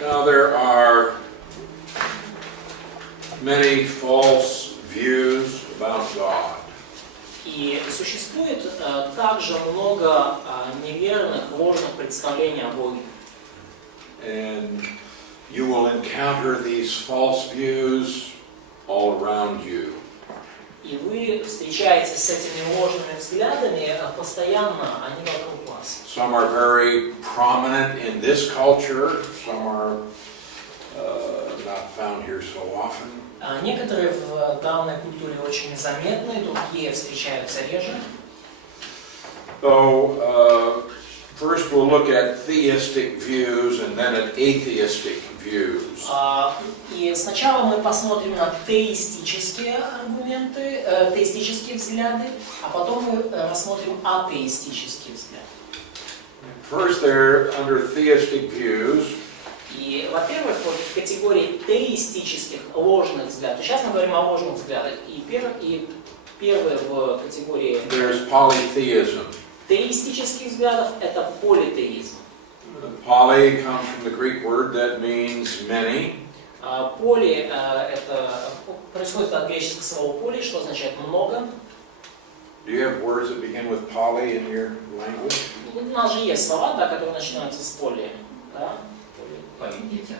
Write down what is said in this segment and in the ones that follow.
Now there are many false views about God. И существует также много неверных, ложных представлений о Боге. And you will encounter these false views all around you. И вы встречаетесь с этими ложными взглядами постоянно, они вокруг вас. Some are very prominent in this culture, some are not found here so often. Некоторые в данной культуре очень заметны, другие встречаются реже. So, first we'll look at theistic views and then at atheistic views. И сначала мы посмотрим на теистические аргументы, теистические взгляды, а потом мы рассмотрим атеистические взгляды. First, they're under theistic views. И, во-первых, вот в категории теистических ложных взглядов, сейчас мы говорим о ложных взглядах, и первое в категории There's polytheism. теистических взглядов это политеизм. Poly comes from the Greek word that means many. Поли это происходит от греческого слова поли, что означает много. Do you have words that begin with poly in your language? У нас же есть слова, да, которые начинаются с поли. Да? Политика.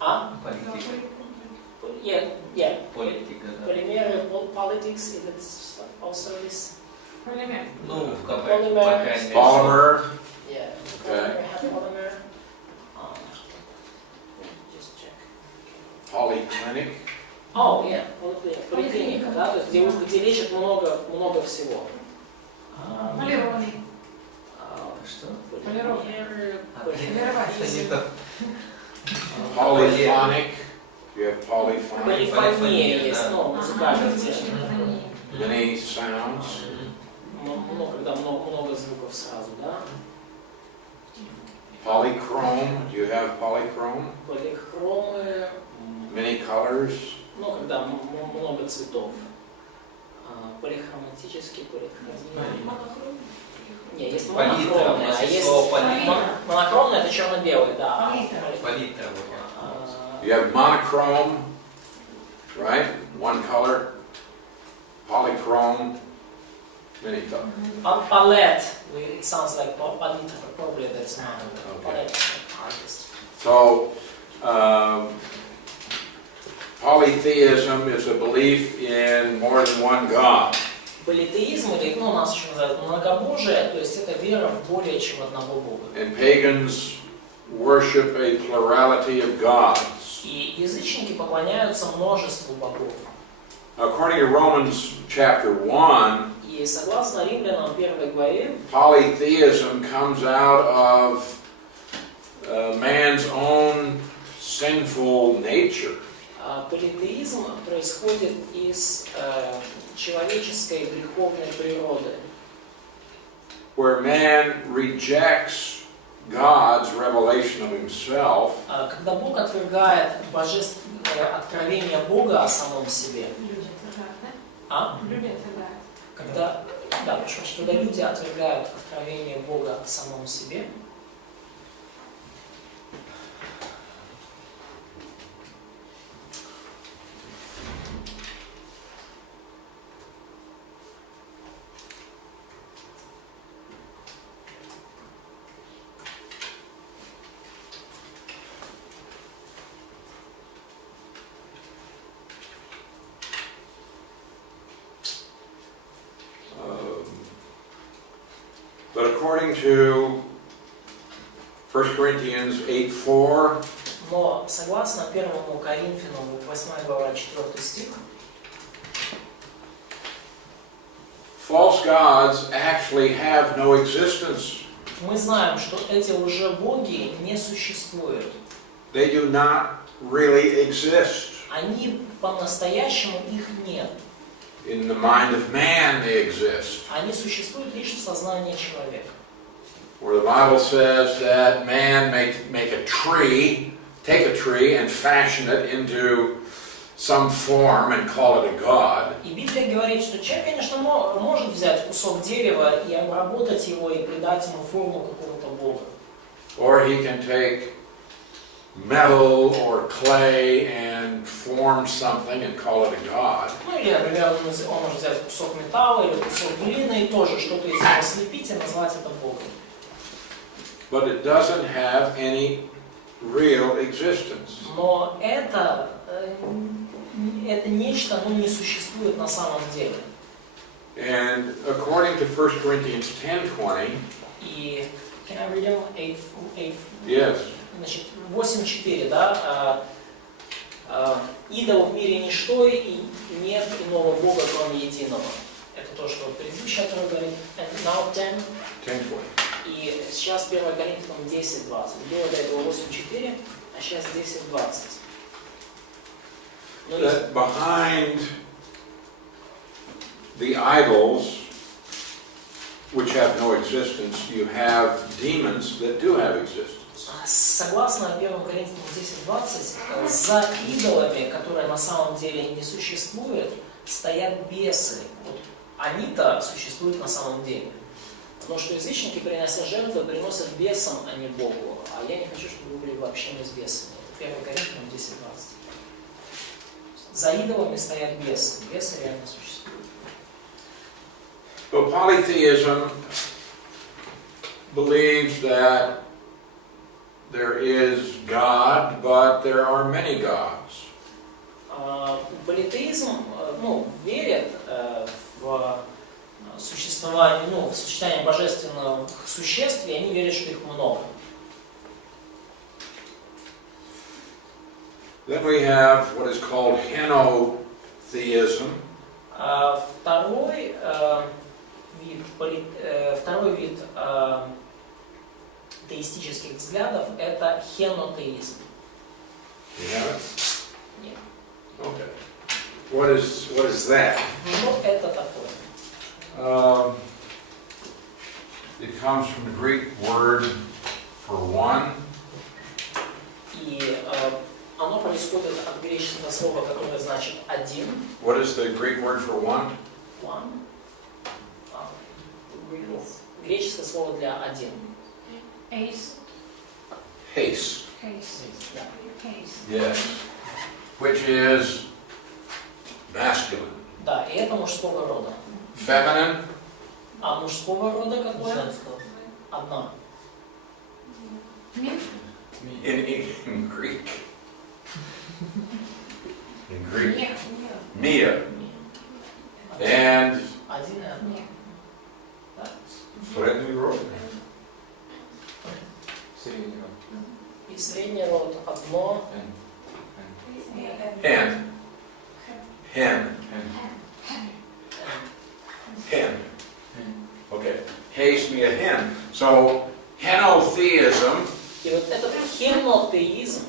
А? Политика. Yeah. Политика, да. Полимеры, politics, is it also this? Полимер. Ну, в КП, Polymer. по крайней мере. Polymer. Yeah. Okay. Polymer. Just check. Polyclinic. Oh, yeah, поликлиника, да, то есть где лечат много всего. Полированный. Что? Полимеры, Это не то. Polyphonic. You have polyphonic. полифония есть, ну, музыкальная техника. Many sounds. Когда много звуков сразу, да. Polychrome. Do you have polychrome? Полихромы, Many colors. ну, когда много цветов. Полихроматический, полихромный. Не, есть монохромный, а есть монохромный, это черно-белый, да. Палитра. You have monochrome, right? One color. Polychrome. Many colors. Palette, it sounds like palette, probably that's not palette artist. So, polytheism is a belief in more than one God. Политеизм, или у нас еще называют многобожие, то есть это вера в более чем одного Бога. And pagans worship a plurality of gods. И язычники поклоняются множеству богов. According to Romans chapter 1, И согласно Римлянам 1 главе, polytheism comes out of man's own sinful nature. политеизм происходит из человеческой греховной природы, Where man rejects God's revelation of himself когда Бог отвергает откровение Бога о самом себе. Люди отвергают, да? А? Люди отвергают. Когда люди отвергают откровение Бога о самом себе, but according to 1 Corinthians 8:4, но согласно 1 Коринфянам 8 глава 4 стих, false gods actually have no existence. мы знаем, что эти лжебоги не существуют. They do not really exist. Они по-настоящему их нет. In the mind of man they exist. Они существуют лишь в сознании человека. Where the Bible says that man may take a tree and fashion it into some form and call it a god. И Библия говорит, что человек, конечно, может взять кусок дерева и обработать его и придать ему форму какого-то бога. Or he can take metal or clay and form something and call it a god. Ну или, например, он может взять кусок металла или кусок глины и тоже что-то из него слепить и назвать это Богом. But it doesn't have any real existence. Но это нечто, оно не существует на самом деле. And according to 1 Corinthians 10:20, И, can I read them? 8, yes, значит, 8.4, да? Идол в мире ничто, и нет иного Бога, кроме единого. Это то, что предыдущий автор говорит. And now 10:20. И сейчас 1 Коринфянам 10:20. Было до этого 8.4, а сейчас 10:20. Ну, That behind the idols, which have no existence, you have demons that do have existence. согласно 1 Коринфянам 10:20, за идолами, которые на самом деле не существуют, стоят бесы. Вот они-то существуют на самом деле. Потому что язычники, принося жертвы, приносят бесам, а не Богу. А я не хочу, чтобы вы были в общении с бесами. Это 1 Коринфянам 10:20. За идолами стоят бесы. Бесы реально существуют. But polytheism believes that there is God, but there are many gods. Политеизм, верит в существование, в сочетание божественных существ, и они верят, что их много. Then we have what is called henotheism. Второй вид теистических взглядов – это хенотеизм. You have it? Нет. Okay. What is that? Что это такое? It comes from the Greek word for one. И оно происходит от греческого слова, которое значит один. What is the Greek word for one? One. Греческое слово для один. Ace. Haste. Case. Да. Case. Yes. Which is masculine. Да, и это мужского рода. Feminine. А мужского рода какое? Женского. Одна. Me. In Greek. In Greek. Yeah. Mia. And Один и одна. Yeah. Да? средний род. Среднего. И средний род одно. Hen. Hen. Hen. Okay. Haste me a hen. So henotheism И вот этот хенотеизм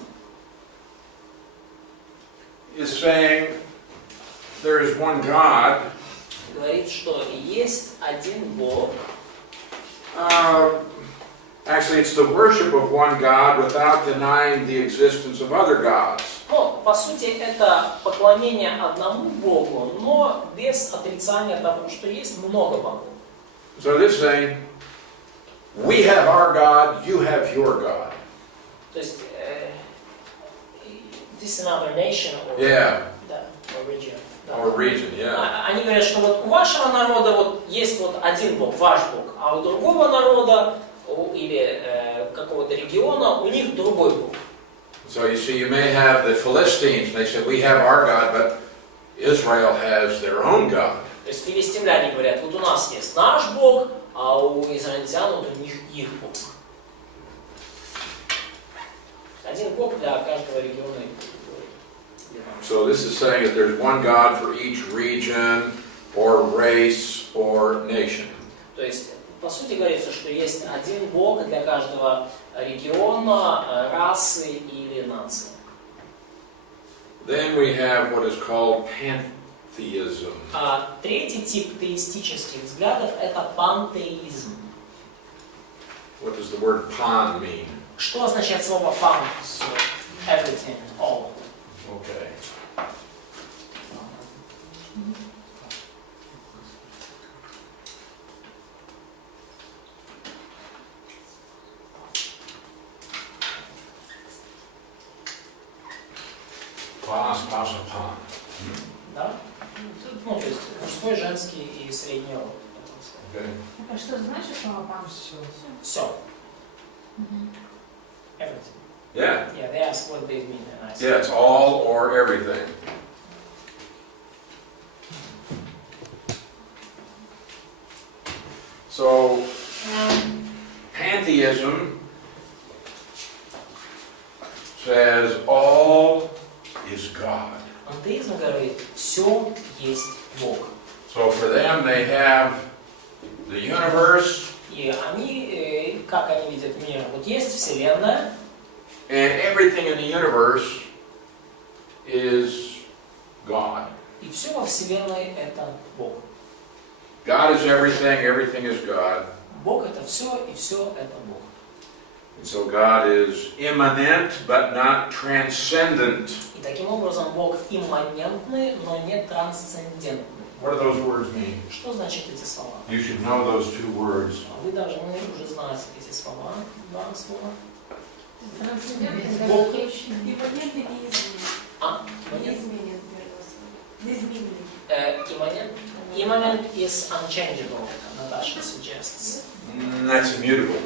is saying there is one God. говорит, что есть один Бог. Actually, it's the worship of one God without denying the existence of other gods. Но, по сути, это поклонение одному Богу, но без отрицания того, что есть много богов. So this saying, we have our God, you have your God. То есть, this is another nation or, Yeah, да, or region. Да. or region, yeah. Они говорят, что вот у вашего народа вот есть вот один Бог, ваш Бог, а у другого народа или какого-то региона у них другой Бог. So you see, you may have the Philistines, and they say, we have our God, but Israel has their own God. То есть филистимляне говорят, вот у нас есть наш Бог, а у израильтян вот у них их Бог. Один Бог для каждого региона и категории. So this is saying that there's one God for each region, or race, or nation. То есть, по сути, говорится, что есть один Бог для каждого региона, расы или нации. Then we have what is called pantheism. А третий тип теистических взглядов – это пантеизм. What does the word pan mean? Что означает слово пан? Everything, all. Okay. Pas, pas, pan. Да? Ну, то есть мужской, женский и средний род. Okay. А что значит слово пан? Все. Everything. Yeah. Yeah, they ask what they mean, and I say, Yeah, it's all or everything. So, pantheism says all is God. Пантеизм говорит, все есть Бог. So for them, they have the universe И они, как они видят мир, вот есть Вселенная, and everything in the universe is God. и все во Вселенной это Бог. God is everything, everything is God. Бог это все, и все это Бог. And so God is immanent but not transcendent. И таким образом Бог имманентный, но не трансцендентный. What do those words mean? Что значит эти слова? You should know those two words. Вы должны уже знать эти слова, два слова. Трансцендентный, Бог. имманентный, неизменный. А? Неизменный, неизменный. Имманент. Immanent is unchangeable, Natasha suggests. That's immutable.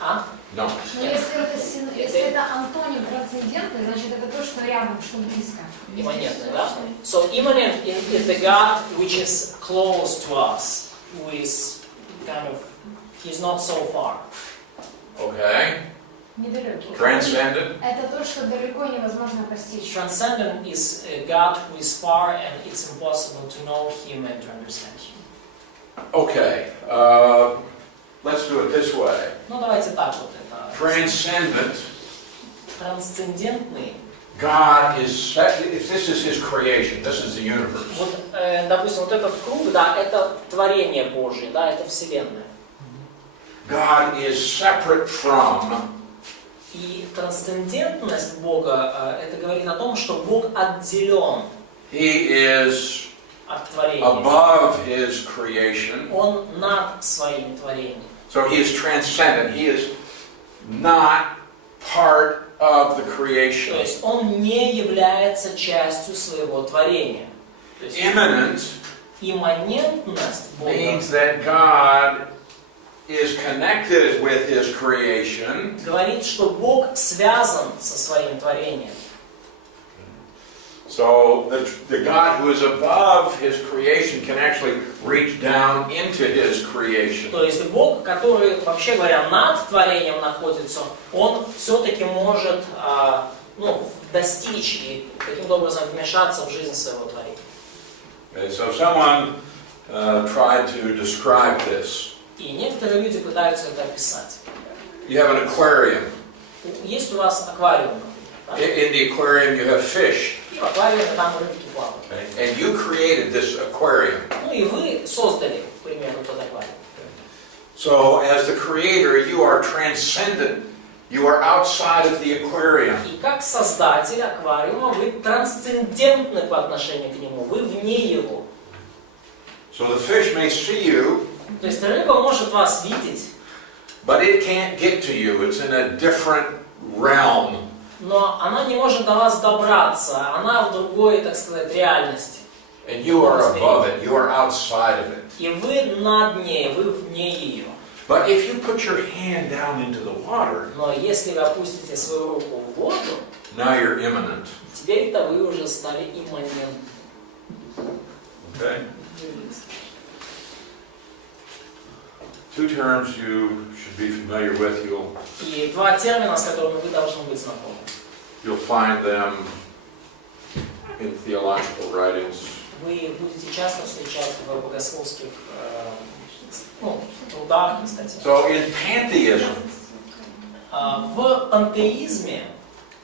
А? No. Но если это антоним трансцендентный, значит это то, что рядом, что близко. Имманентный, да? So immanent is the God which is close to us, who is kind of, he's not so far. Okay. Недалекий. Transcendent. Это то, что далеко невозможно постичь. Transcendent is a God who is far and it's impossible to know him and to understand him. Okay. Let's do it this way. Ну давайте так вот это. Transcendent. Трансцендентный. God is, if this is His creation, this is the universe. Вот, допустим, вот этот круг, да, это творение Божие, да, это Вселенная. God is separate from. И трансцендентность Бога, это говорит о том, что Бог отделен He is от творения. above His creation. Он над своим творением. So He is transcendent. He is not part of the То creation. есть он не является частью своего творения. То есть Immanent имманентность Бога means that God is connected with His creation. говорит, что Бог связан со своим творением. So the God who is above His creation can actually reach down into His creation. То есть Бог, который, вообще говоря, над творением находится, Он все-таки может достичь и каким-то образом вмешаться в жизнь своего творения. Okay, so someone tried to describe this. И некоторые люди пытаются это описать. You have an aquarium. Есть у вас аквариум, да? In the aquarium you have fish. И в аквариуме там рыбки плавают. Okay? And you created this aquarium. Ну и вы создали, к примеру, тот аквариум. So as the creator, you are transcendent. You are outside of the aquarium. И как создатель аквариума вы трансцендентны по отношению к нему, вы вне его. So the fish may see you, То есть рыба может вас видеть, but it can't get to you. It's in a different realm. но она не может до вас добраться, она в другой, так сказать, реальности. And you are above it. You are outside of it. И вы над ней, вы вне ее. But if you put your hand down into the water, Но если вы опустите свою руку в воду, now you're immanent. теперь-то вы уже стали имманентны. Okay? Two terms you should be familiar with. И два термина, с которыми вы должны быть знакомы. You'll find them in theological writings. Вы будете часто встречать в богословских трудах и статьях. So in pantheism, В пантеизме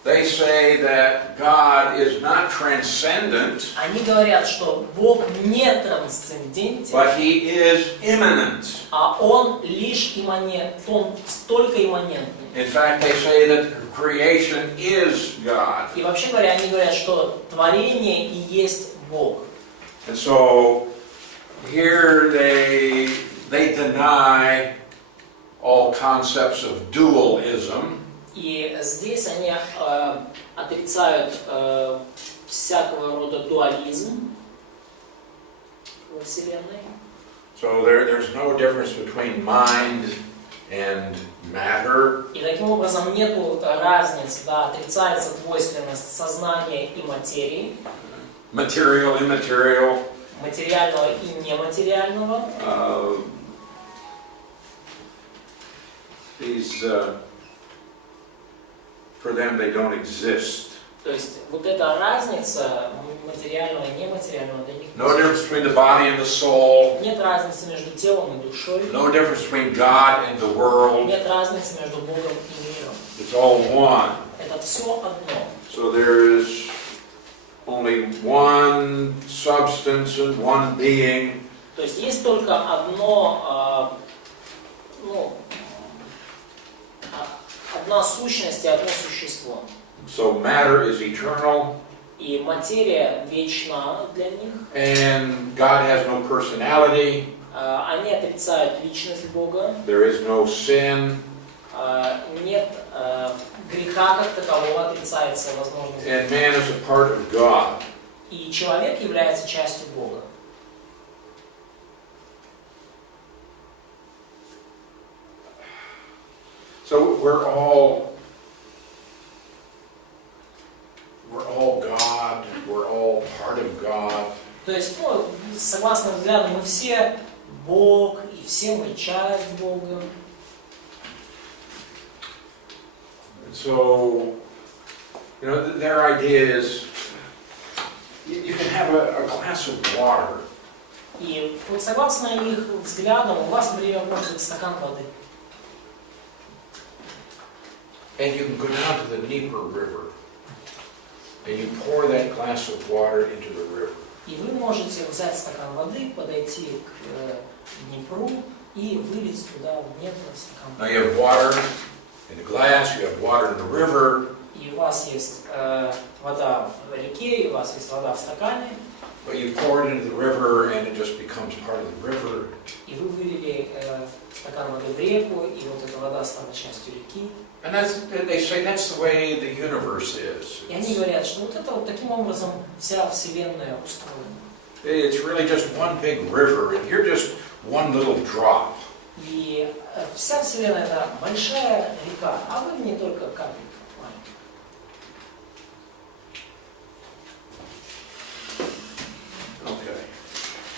they say that God is not transcendent, они говорят, что Бог не трансцендентен, but He is immanent. а Он лишь имманент, Он только имманентный. In fact, they say that creation is God. И вообще говоря, они говорят, что творение и есть Бог. And so here they deny all concepts of dualism. И здесь они отрицают всякого рода дуализм во Вселенной. So there's no difference between mind and matter. И таким образом нету разницы, да, отрицается двойственность сознания и материи, Material, immaterial. материального и нематериального. For them, they don't exist. То есть вот эта разница материального и нематериального для них No difference between the body and the soul. нет разницы между телом и душой, No difference between God and the world. нет разницы между Богом и миром. It's all one. Это все одно. So there is only one substance and one being. То есть есть только одно, одна сущность и одно существо. So matter is eternal. И материя вечна для них. And God has no personality. Они отрицают личность Бога. There is no sin. Нет греха как такового, отрицается возможность. And man is a part of God. И человек является частью Бога. So we're all God. We're all part of God. То есть, согласно взгляду, мы все Бог, и все мы часть Бога. So, their idea is you can have a glass of water. И вот согласно их взглядам, у вас, например, может быть стакан воды. And you can go down to the Dnieper River, and you pour that glass of water into the river. И вы можете взять стакан воды, подойти к Днепру и вылить туда в Днепр стакан Now воды. you have water in the glass, you have water in the river, И у вас есть вода в реке, и у вас есть вода в стакане, but you pour it into the river, and it just becomes part of the river. и вы вылили стакан воды в реку, и вот эта вода стала частью реки. And they say that's the way the universe is. И они говорят, что вот это вот таким образом вся Вселенная устроена. It's really just one big river, and you're just one little drop. И вся Вселенная это большая река, а вы мне только капелька маленькая. Okay,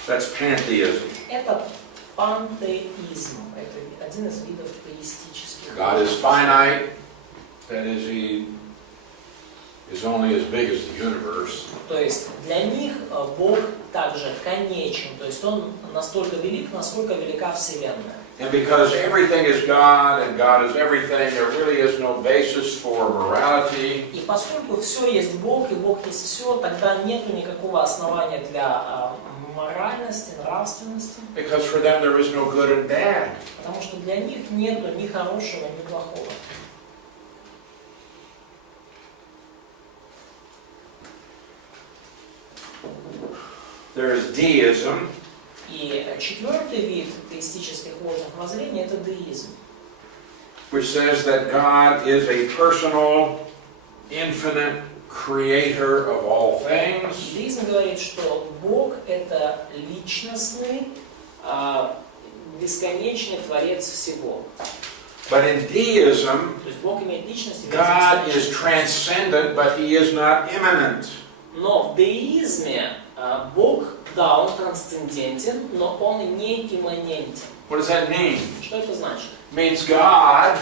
that's pantheism. Это пантеизм, это один из видов теистических. God is finite, that is, He is only as big as the universe. То есть для них Бог также конечен, то есть Он настолько велик, насколько велика Вселенная. And because everything is God and God is everything, there really is no basis for morality. И поскольку все есть Бог, и Бог есть все, тогда нет никакого основания для моральности, нравственности. Because for them there is no good and bad. Потому что для них нет ни хорошего, ни плохого. There is deism, И четвертый вид теистических ложных воззрений – это деизм, which says that God is a personal, infinite creator of all things. И деизм говорит, что Бог – это личностный, бесконечный творец всего. But in deism, То есть Бог имеет личность и God is бесконечность. transcendent, but He is not immanent. Но в деизме Бог, да, Он трансцендентен, но Он не имманентен. What does that mean? Что это значит? It means God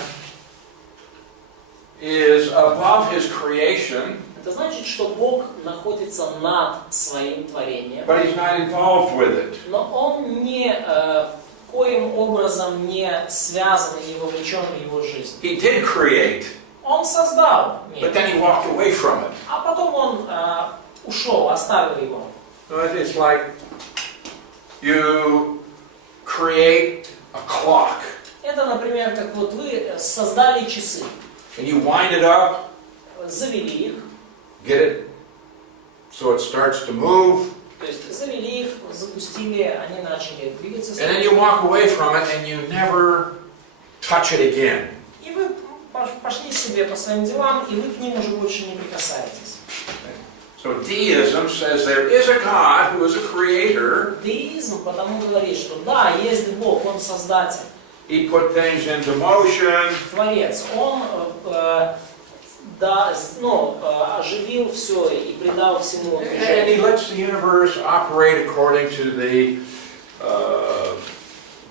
is above His creation, Это значит, что Бог находится над своим творением, but He's not involved with it. но Он коим образом не связан и не вовлечен в его жизнь. He did create, Он создал but мир, then He walked away from it. а потом Он ушел, оставил его. So it's like you create a clock, Это, например, как вот вы создали часы, and you wind it up, завели их, get it so it starts to move, то есть завели их, запустили, они начали двигаться, and then you walk away from it and you never touch it again. и вы пошли себе по своим делам, и вы к ним уже больше не прикасаетесь. So deism says there is a God who is a creator. Деизм потому говорит, что да, есть Бог, Он создатель, He put things into motion. Творец. Он оживил все и придал всему And he движение. lets the universe operate according to the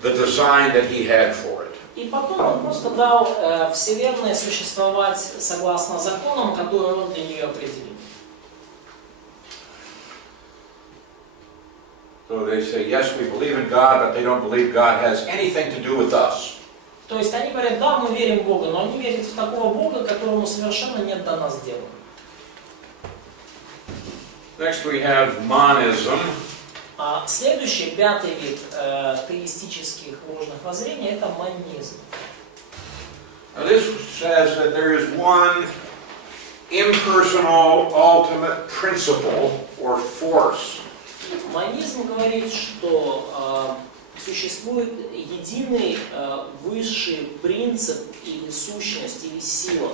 design that he had for it. И потом Он просто дал Вселенной существовать согласно законам, которые Он для нее определил. So they say, yes, we believe in God, but they don't believe God has anything to do with us. То есть они говорят, да, мы верим в Бога, но они верят в такого Бога, которому совершенно нет до нас дела. Next we have monism. Следующий, пятый вид теистических ложных воззрений, это монизм. Now this says that there is one impersonal ultimate principle or force. Монизм говорит, что существует единый высший принцип или сущность, или сила.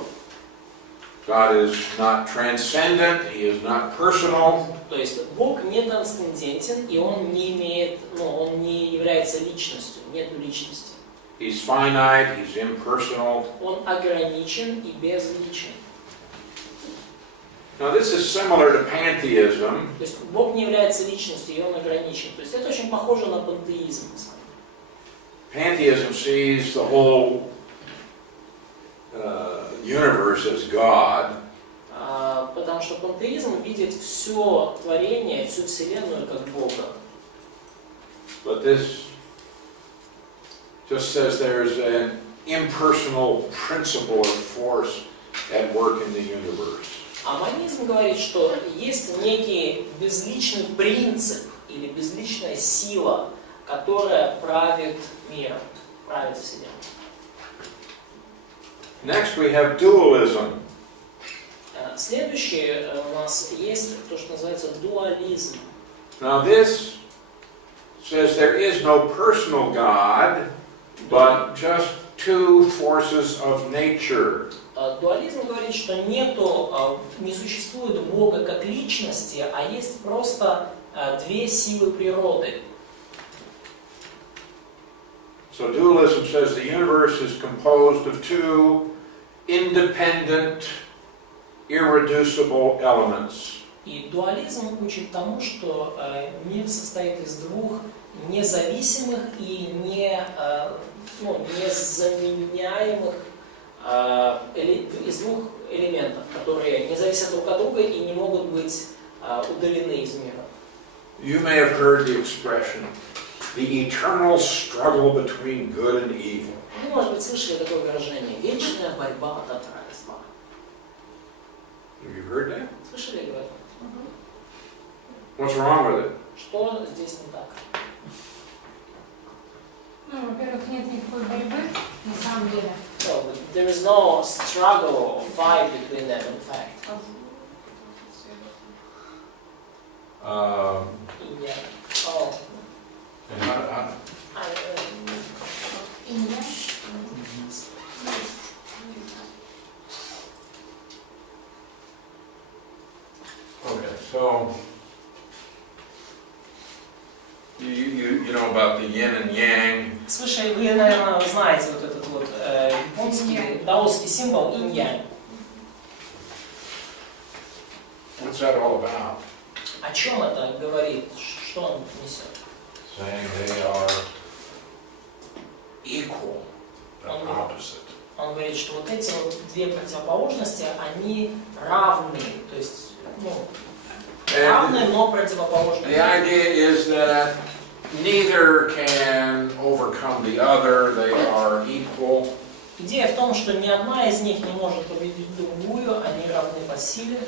God is not transcendent, He is not personal. То есть Бог не трансцендентен, и Он не имеет, Он не является личностью, нет личности. He's finite, He's impersonal. Он ограничен и безличен. Now this is similar to pantheism. То есть Бог не является личностью, и Он ограничен. То есть это очень похоже на пантеизм. Pantheism sees the whole universe as God. Потому что пантеизм видит все творение, всю Вселенную как Бога. But this just says there's an impersonal principle or force at work in the universe. А монизм говорит, что есть некий безличный принцип или безличная сила, которая правит миром, правит Вселенной. Next we have dualism. Следующее у нас есть то, что называется дуализм. Now this says there is no personal God, but just two forces of nature. Дуализм говорит, что не существует Бога как личности, а есть просто две силы природы. So dualism says the universe is composed of two independent, irreducible elements. И дуализм учит тому, что мир состоит из двух независимых и незаменяемых из двух элементов, которые не зависят друг от друга и не могут быть удалены из мира. You may have heard the expression, the eternal struggle between good and evil. Вы, может быть, слышали такое выражение: вечная борьба добра и зла. Have you heard that? Слышали ли вы это? What's wrong with it? Что здесь не так? Ну, во-первых, нет никакой борьбы, на самом деле. So, there is no struggle or fight between them, in fact. Yeah. Oh. Okay, so you know about the yin and yang. Слушай, вы, наверное, знаете вот этот вот японский даосский символ инь-янь. What's that all about? О чем это говорит? Что он несет? Saying they are equal, but opposite. Он говорит, что вот эти вот две противоположности, они равны, то есть, равны, но противоположны. The idea is that neither can overcome the other, they are equal. Идея в том, что ни одна из них не может победить другую, они равны по силе.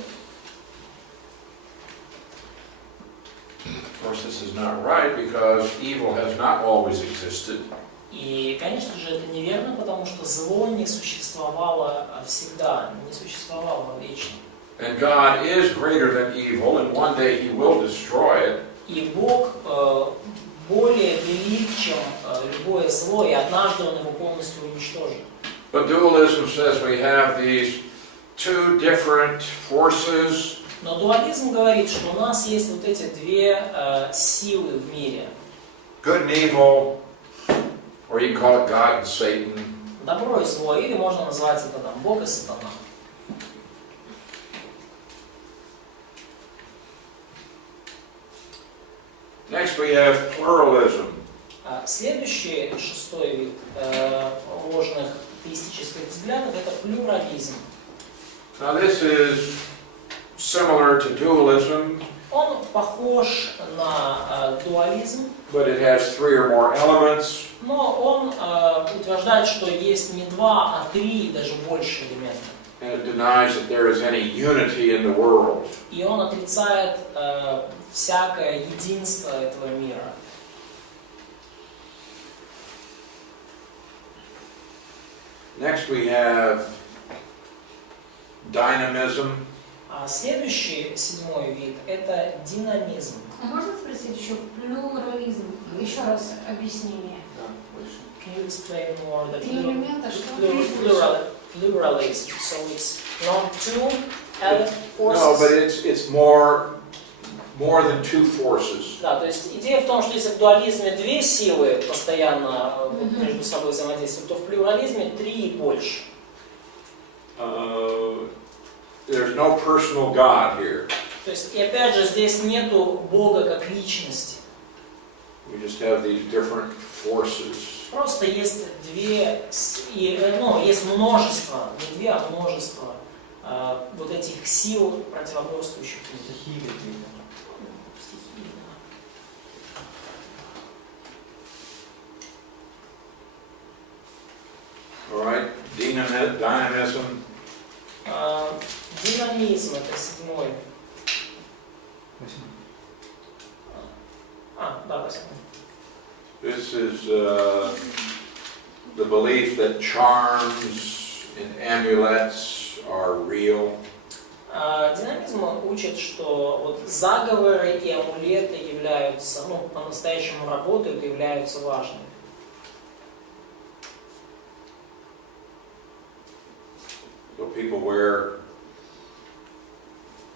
Of course, this is not right because evil has not always existed. И, конечно же, это неверно, потому что зло не существовало всегда, не существовало вечно. And God is greater than evil, and one day He will destroy it. И Бог более велик, чем любое зло, и однажды Он его полностью уничтожит. But dualism says we have these two different forces Но дуализм говорит, что у нас есть вот эти две силы в мире. Good and evil, or you can call it God and Satan. Добро и зло, или можно назвать это там Бог и сатана. Next we have pluralism. Следующий, шестой вид ложных теистических взглядов, это плюрализм. Now this is similar to dualism, Он похож на дуализм, but it has three or more elements. но он утверждает, что есть не два, а три, даже больше элементов. And it denies that there is any unity in the world. И он отрицает всякое единство этого мира. Next we have dynamism. Следующий, седьмой вид, это динамизм. А можно спросить еще плюрализм? Еще раз объяснение. Can you explain more the Три элемента, что pluralism? So it's not two forces. No, but it's more than two forces. Да, то есть идея в том, что если в дуализме две силы постоянно между собой взаимодействуют, то в плюрализме три и больше. There's no personal God here. То есть, и опять же, здесь нету Бога как личности. We just have these different forces. Просто есть есть множество, не две, а множество вот этих сил, противоборствующих. Стихии какие-то. All right, dynamism. Динамизм, это седьмой. Да, восьмой. This is the belief that charms and amulets are real. Динамизм учит, что вот заговоры и амулеты являются, по-настоящему работают и являются важными. So people wear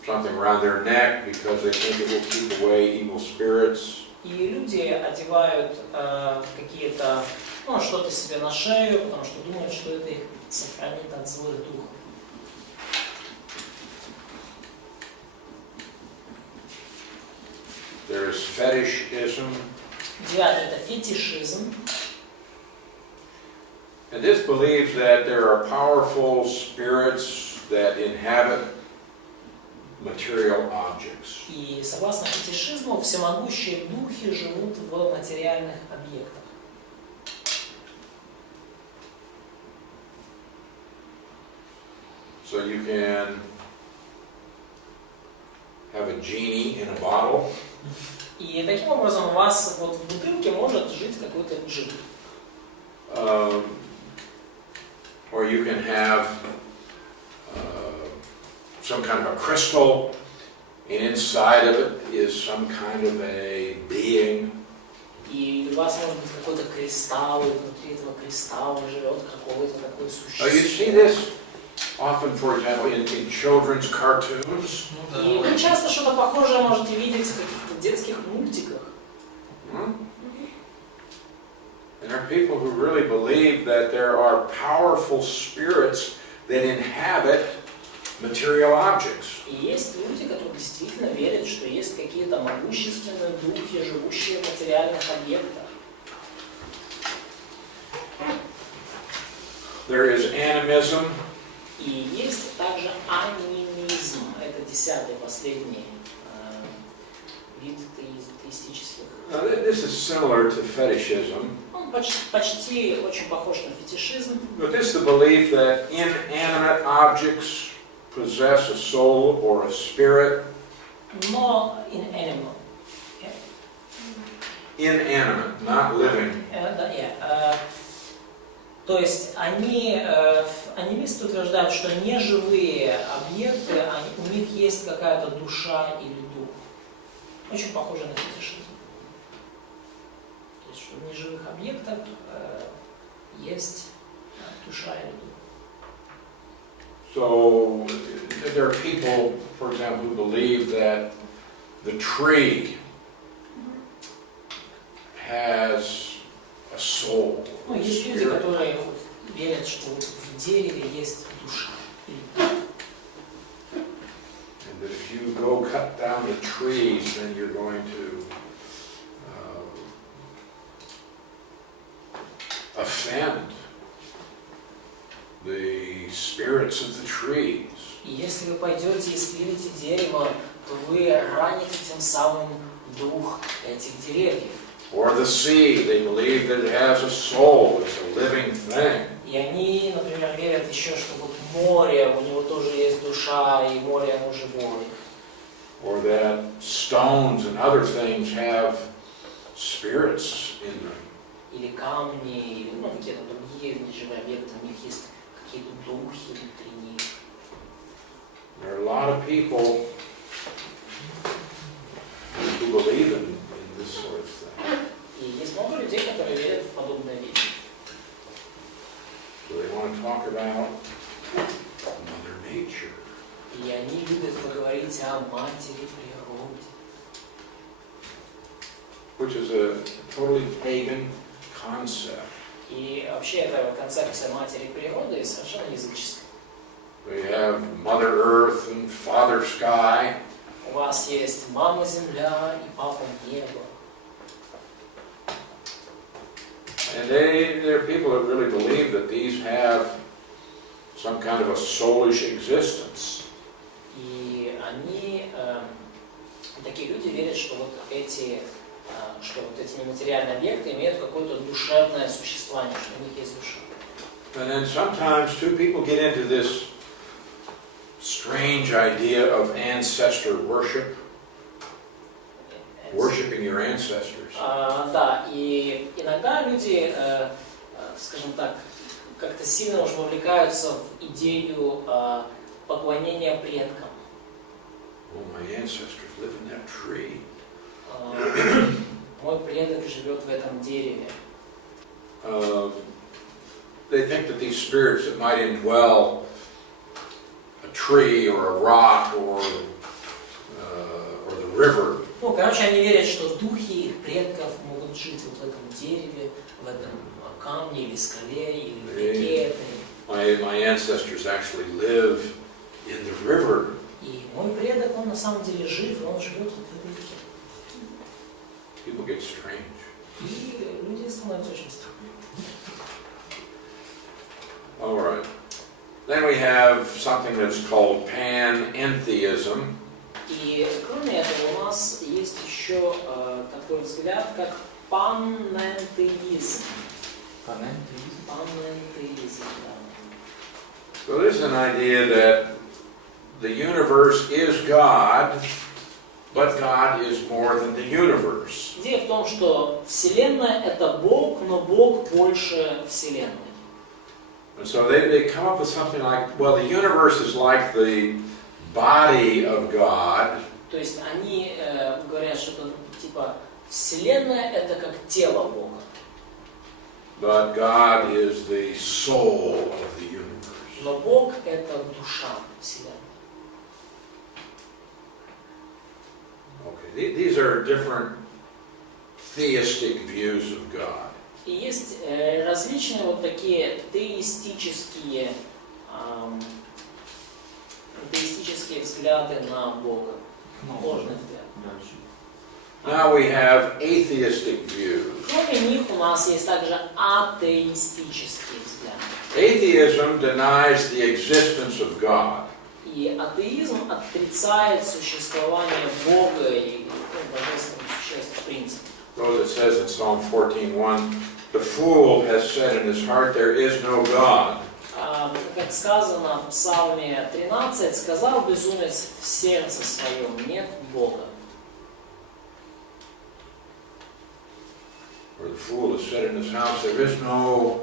something around their neck because they think it will keep away evil spirits. И люди одевают какие-то, что-то себе на шею, потому что думают, что это их сохранит от злых духов. There is fetishism. Девятый – это фетишизм. And this believes that there are powerful spirits that inhabit material objects. И согласно фетишизму, всемогущие духи живут в материальных объектах. So you can have a genie in a bottle. И таким образом у вас вот в бутылке может жить какой-то джин. Or you can have some kind of a crystal, and inside of it is some kind of a being. И у вас может быть какой-то кристалл, и внутри этого кристалла живет какое-то такое существо. You see this often, for example, in children's cartoons. И вы часто что-то похожее можете видеть в каких-то детских мультиках. And there are people who really believe that there are powerful spirits that inhabit material objects. И есть люди, которые действительно верят, что есть какие-то могущественные духи, живущие в материальных объектах. There is animism. И есть также анимизм. Это 10-й, последний вид теистических. Now, this is similar to fetishism. Он почти очень похож на фетишизм. But this is the belief that inanimate objects possess a soul or a spirit. Но inanimate. Inanimate, not living. То есть анимисты утверждают, что неживые объекты, у них есть какая-то душа или дух. Очень похоже на фетишизм. То есть, что в неживых объектах есть душа или дух. So there are people, for example, who believe that the tree has a soul. Ну, есть люди, которые верят, что вот в дереве есть душа. And that if you go cut down the trees, then you're going to offend the spirits of the trees. И если вы пойдете и спилите дерево, то вы раните тем самым дух этих деревьев. Or the sea, they believe that it has a soul, it's a living thing. И они, например, верят еще, что вот море, у него тоже есть душа, и море оно живое. Or that stones and other things have spirits in them. Или камни, или ну, какие-то другие неживые объекты, у них есть какие-то духи внутри них. There are a lot of people who believe in this sort of thing. И есть много людей, которые верят в подобные вещи. So they want to talk about Mother Nature. И они любят поговорить о матери природе. Which is a totally pagan concept. И вообще эта концепция матери природы совершенно языческая. We have Mother Earth and Father Sky. У вас есть мама Земля и папа Небо. And there are people that really believe that these have some kind of a soulish existence. И они, такие люди верят, что вот эти нематериальные объекты имеют какое-то душевное существование, что у них есть душа. And then sometimes two people get into this strange idea of ancestor worship, worshiping your ancestors. Да, и иногда люди, скажем так, как-то сильно уж вовлекаются в идею поклонения предкам. Oh, my ancestors live in that tree. Мой предок живет в этом дереве. They think that these spirits that might indwell a tree or a rock or the river. Ну, короче, они верят, что духи их предков могут жить вот в этом дереве, в этом камне или скале, или в реке этой. My ancestors actually live in the river. И мой предок, он на самом деле жив, и он живет вот в этой реке. People get strange. И люди становятся очень странными. All right. Then we have something that's called panentheism. И кроме этого у нас есть еще такой взгляд, как панентеизм. Панентеизм, да. So this is an idea that the universe is God, but God is more than the universe. Идея в том, что Вселенная — это Бог, но Бог больше Вселенной. And so they come up with something like, well, the universe is like the body of God. То есть они говорят, что это типа Вселенная — это как тело Бога. But God is the soul of the universe. Но Бог — это душа Вселенной. Okay, these are different theistic views of God. И есть различные вот такие теистические взгляды на Бога. Ложный взгляд. Now we have atheistic views. Кроме них у нас есть также атеистические взгляды. Atheism denies the existence of God. И атеизм отрицает существование Бога и божественных существ в принципе. So it says in Psalm 14:1, the fool has said in his heart, there is no God. Как сказано в Псалме 13, сказал безумец в сердце своем, нет Бога. Or the fool has said in his house, there is no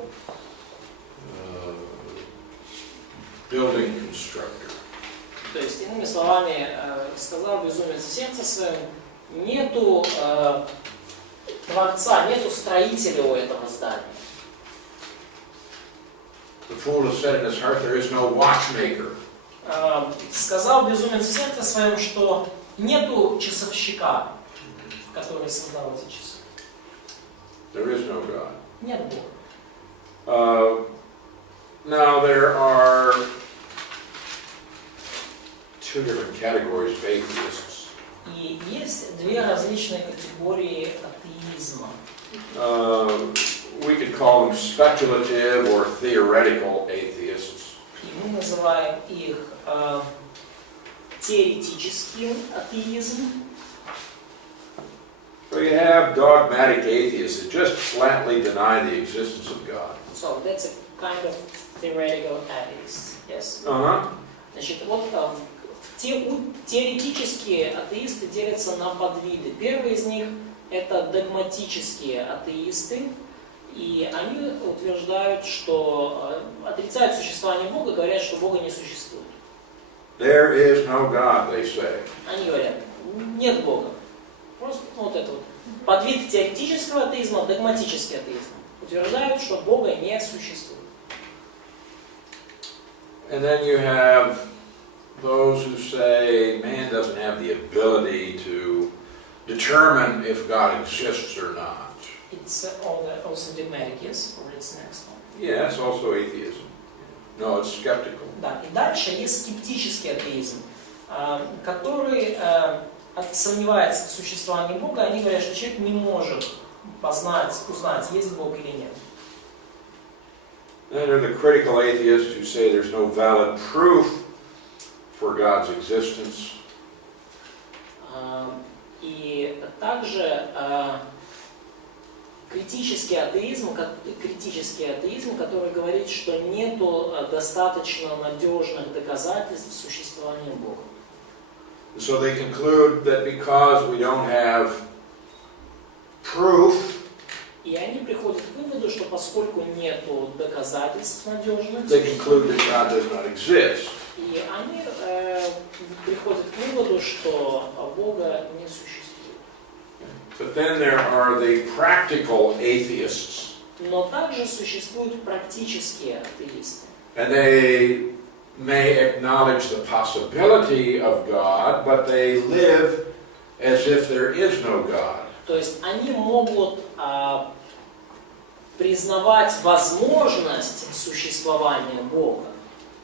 building constructor. То есть, иными словами, сказал безумец в сердце своем, нету творца, нету строителя у этого здания. The fool has said in his heart, there is no watchmaker. Сказал безумец в сердце своем, что нету часовщика, который создал эти часы. There is no God. Нет Бога. Now there are two different categories of atheists. И есть две различные категории атеизма. We could call them speculative or theoretical atheists. И мы называем их теоретический атеизм. So you have dogmatic atheists that just flatly deny the existence of God. So that's a kind of theoretical atheist. Yes. Значит, вот теоретические атеисты делятся на подвиды. Первый из них это догматические атеисты, и они утверждают, что отрицают существование Бога, говорят, что Бога не существует. There is no God, they say. Они говорят, нет Бога. Просто вот это вот. Подвид теоретического атеизма, догматический атеизм. Утверждают, что Бога не существует. And then you have those who say man doesn't have the ability to determine if God exists or not. It's also dogmatic, yes? Or it's next one? Yeah, it's also atheism. No, it's skeptical. Да, и дальше есть скептический атеизм, который сомневается в существовании Бога. Они говорят, что человек не может узнать, есть Бог или нет. Then there are the critical atheists who say there's no valid proof for God's existence. И также критический атеизм, который говорит, что нету достаточно надежных доказательств существования Бога. So they conclude that because we don't have proof, И они приходят к выводу, что поскольку нету доказательств надежных, they conclude that God does not exist. и они приходят к выводу, что Бога не существует. But then there are the practical atheists. Но также существуют практические атеисты. And they may acknowledge the possibility of God, but they live as if there is no God. То есть они могут признавать возможность существования Бога,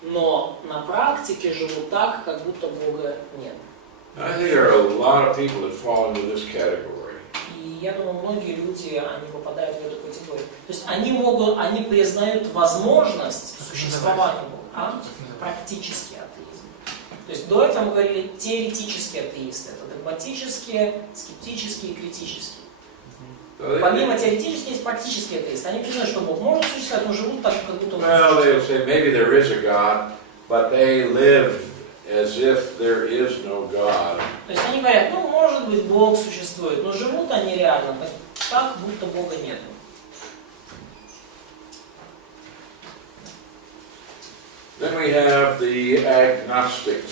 но на практике живут так, как будто Бога нет. I think there are a lot of people that fall into this category. И я думаю, многие люди, они попадают в эту категорию. То есть они признают возможность существования Бога, практический атеизм. То есть до этого мы говорили теоретические атеисты. Это догматические, скептические и критические. Помимо теоретических есть практические атеисты. Они признают, что Бог может существовать, но живут так, как будто он Well, they'll say maybe there is a God, but they live as if there is no God. То есть они говорят, ну, может быть, Бог существует, но живут они реально так, будто Бога нет. Then we have the agnostics.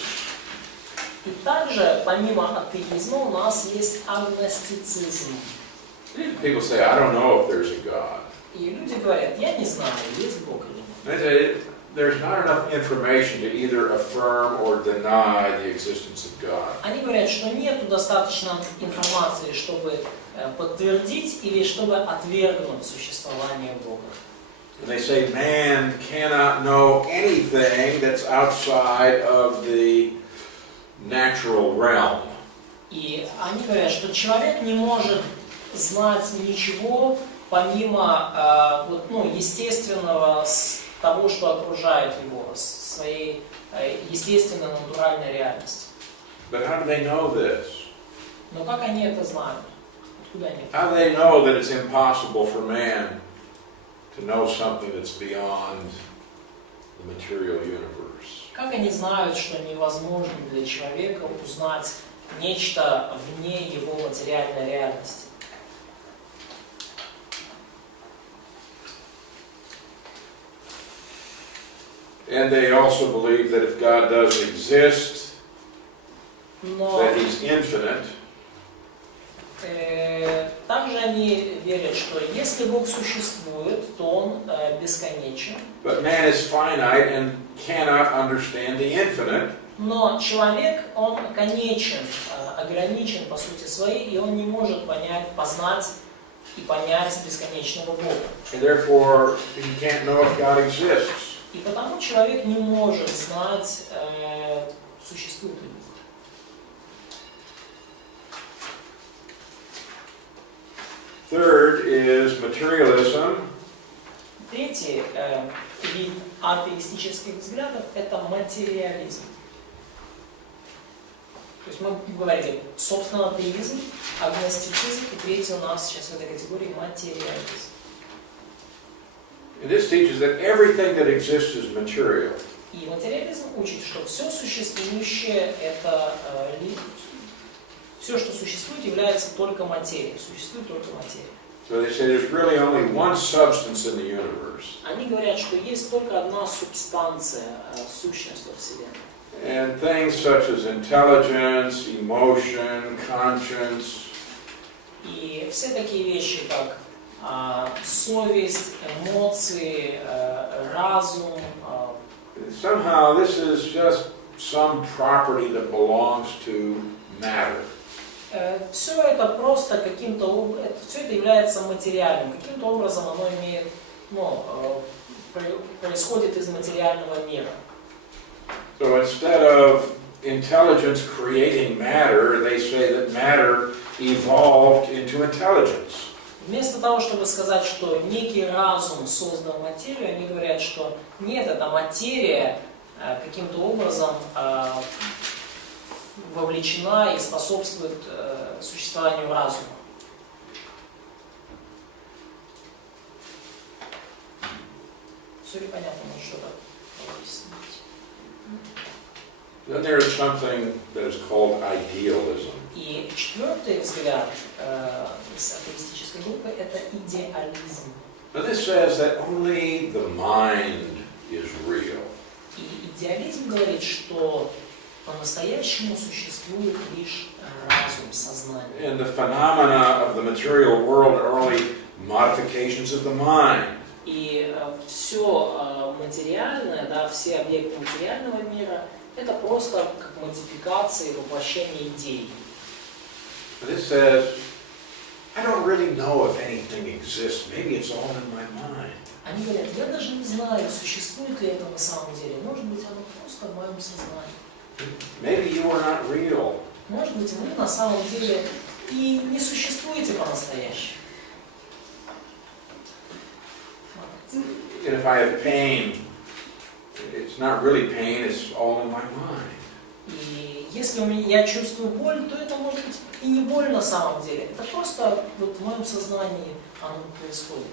И также, помимо атеизма, у нас есть агностицизм. People say, I don't know if there's a God. И люди говорят, я не знаю, есть Бог или нет. They say there's not enough information to either affirm or deny the existence of God. Они говорят, что нет достаточно информации, чтобы подтвердить или чтобы отвергнуть существование Бога. And they say man cannot know anything that's outside of the natural realm. И они говорят, что человек не может знать ничего помимо естественного, того, что окружает его, своей естественной натуральной реальности. But how do they know this? Но как они это знают? Откуда они? How do they know that it's impossible for man to know something that's beyond the material universe? Как они знают, что невозможно для человека узнать нечто вне его материальной реальности? And they also believe that if God does exist, Но that He's infinite. также они верят, что если Бог существует, то Он бесконечен. But man is finite and cannot understand the infinite. Но человек, он конечен, ограничен по сути своей, и он не может познать и понять бесконечного Бога. And therefore, he can't know if God exists. И потому человек не может знать, существует ли Бог. Third is materialism. Третий вид атеистических взглядов – это материализм. То есть мы говорили собственно теизм, агностицизм, и третий у нас сейчас в этой категории материализм. And this teaches that everything that exists is material. И материализм учит, что все существующее – это все, что существует, является только материей. Существует только материя. So they say there's really only one substance in the universe. Они говорят, что есть только одна субстанция, сущность во Вселенной. And things such as intelligence, emotion, conscience, И все такие вещи, как совесть, эмоции, разум, somehow this is just some property that belongs to matter. все это просто каким-то образом, все это является материальным, каким-то образом оно имеет, происходит из материального мира. So instead of intelligence creating matter, they say that matter evolved into intelligence. Вместо того, чтобы сказать, что некий разум создал материю, они говорят, что нет, эта материя каким-то образом вовлечена и способствует существованию разума. Все ли понятно, может что-то объяснить? Then there is something that is called idealism. И четвертый взгляд из атеистической группы – это идеализм. Now this says that only the mind is real. И идеализм говорит, что по-настоящему существует лишь разум, сознание. And the phenomena of the material world are only modifications of the mind. И все материальное, да, все объекты материального мира – это просто как модификации, воплощение идей. But it says, I don't really know if anything exists. Maybe it's all in my mind. Они говорят, я даже не знаю, существует ли это на самом деле. Может быть, оно просто в моем сознании. Maybe you are not real. Может быть, вы на самом деле и не существуете по-настоящему. And if I have pain, it's not really pain, it's all in my mind. И если я чувствую боль, то это может быть и не боль на самом деле. Это просто вот в моем сознании оно происходит.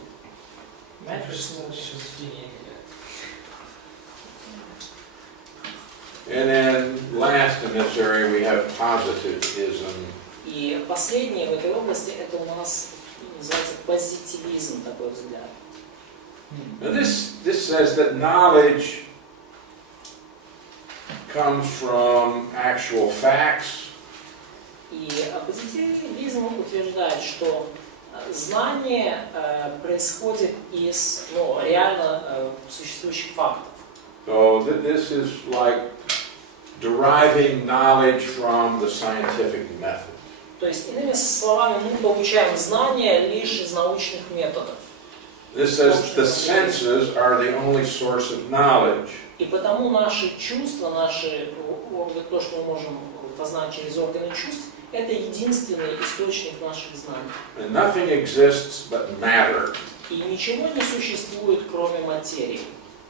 And then last in this area we have positivism. И последнее в этой области это у нас называется позитивизм, такой взгляд. Now this says that knowledge comes from actual facts. И позитивизм утверждает, что знание происходит из реально существующих фактов. So this is like deriving knowledge from the scientific method. То есть, иными словами, мы получаем знания лишь из научных методов. This says the senses are the only source of knowledge. И потому наши чувства, то, что мы можем познать через органы чувств, это единственный источник наших знаний. And nothing exists but matter. И ничего не существует, кроме материи.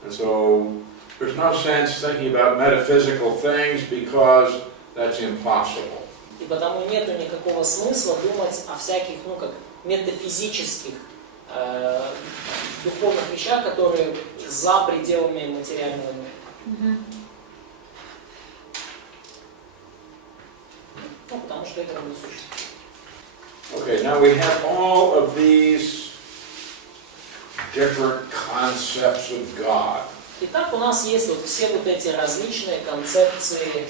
And so there's no sense thinking about metaphysical things because that's impossible. И потому нету никакого смысла думать о всяких, как метафизических, духовных вещах, которые за пределами материального мира. Потому что это не существует. Okay, now we have all of these different concepts of God. Итак, у нас есть все эти различные концепции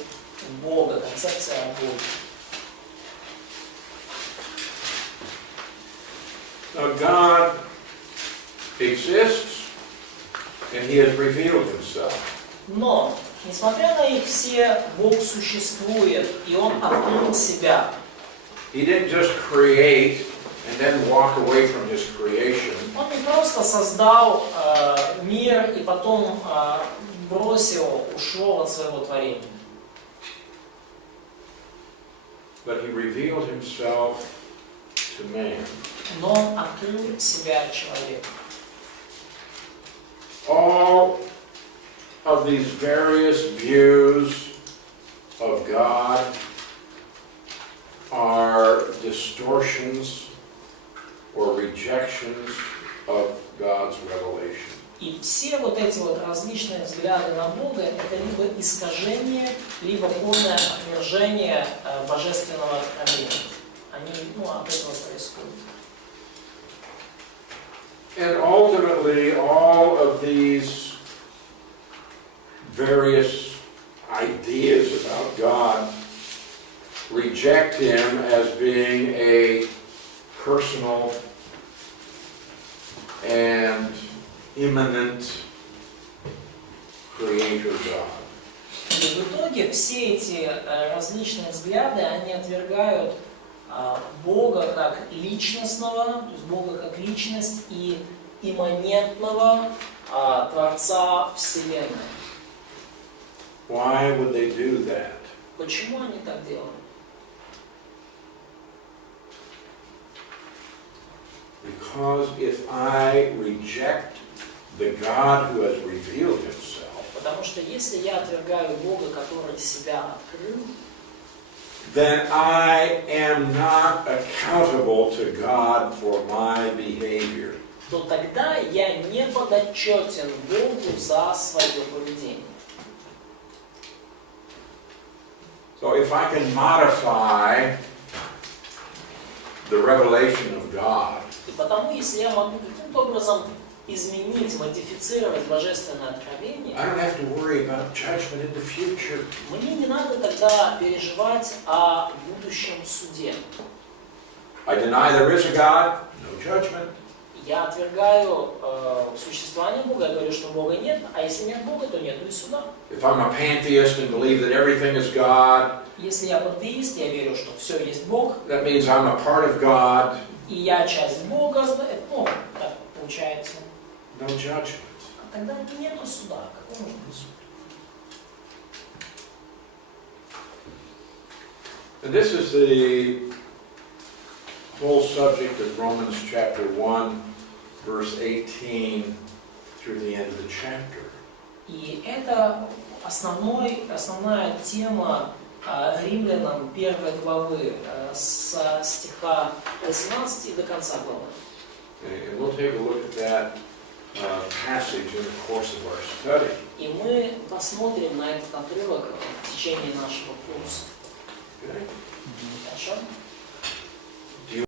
Бога, концепция о Боге. Now God exists, and He has revealed Himself. Но, несмотря на их все, Бог существует, и Он открыл себя. He didn't just create and then walk away from His creation. Он не просто создал мир и потом бросил, ушел от своего творения. But He revealed Himself to man. Но Он открыл себя человеку. All of these various views of God are distortions or rejections of God's revelation. И все вот эти вот различные взгляды на Бога — это либо искажение, либо полное отвержение божественного откровения. Они, от этого происходят. And ultimately, all of these various ideas about God reject Him as being a personal and immanent creator God. И в итоге все эти различные взгляды, они отвергают Бога как личностного, то есть Бога как личность и имманентного Творца Вселенной. Why would they do that? Почему они так делают? Because if I reject the God who has revealed Himself, Потому что если я отвергаю Бога, который себя открыл, then I am not accountable to God for my behavior. то тогда я не подотчетен Богу за свое поведение. So if I can modify the revelation of God, И потому, если я могу каким-то образом изменить, модифицировать божественное откровение, I don't have to worry about judgment in the future. мне не надо тогда переживать о будущем суде. I deny there is a God, no judgment. Я отвергаю существование Бога, я говорю, что Бога нет, а если нет Бога, то нету и суда. If I'm a pantheist and believe that everything is God, Если я пантеист, я верю, что все есть Бог, that means I'm a part of God, и я часть Бога, так получается. no judgment. А тогда нету суда. Какой может быть суд? And this is the whole subject of Romans chapter 1, verse 18 through the end of the chapter. И это основная тема Римлянам 1 главы, с стиха 18 до конца главы. And we'll take a look at that passage in the course of our study. И мы посмотрим на этот отрывок в течение нашего курса. Okay? Хорошо?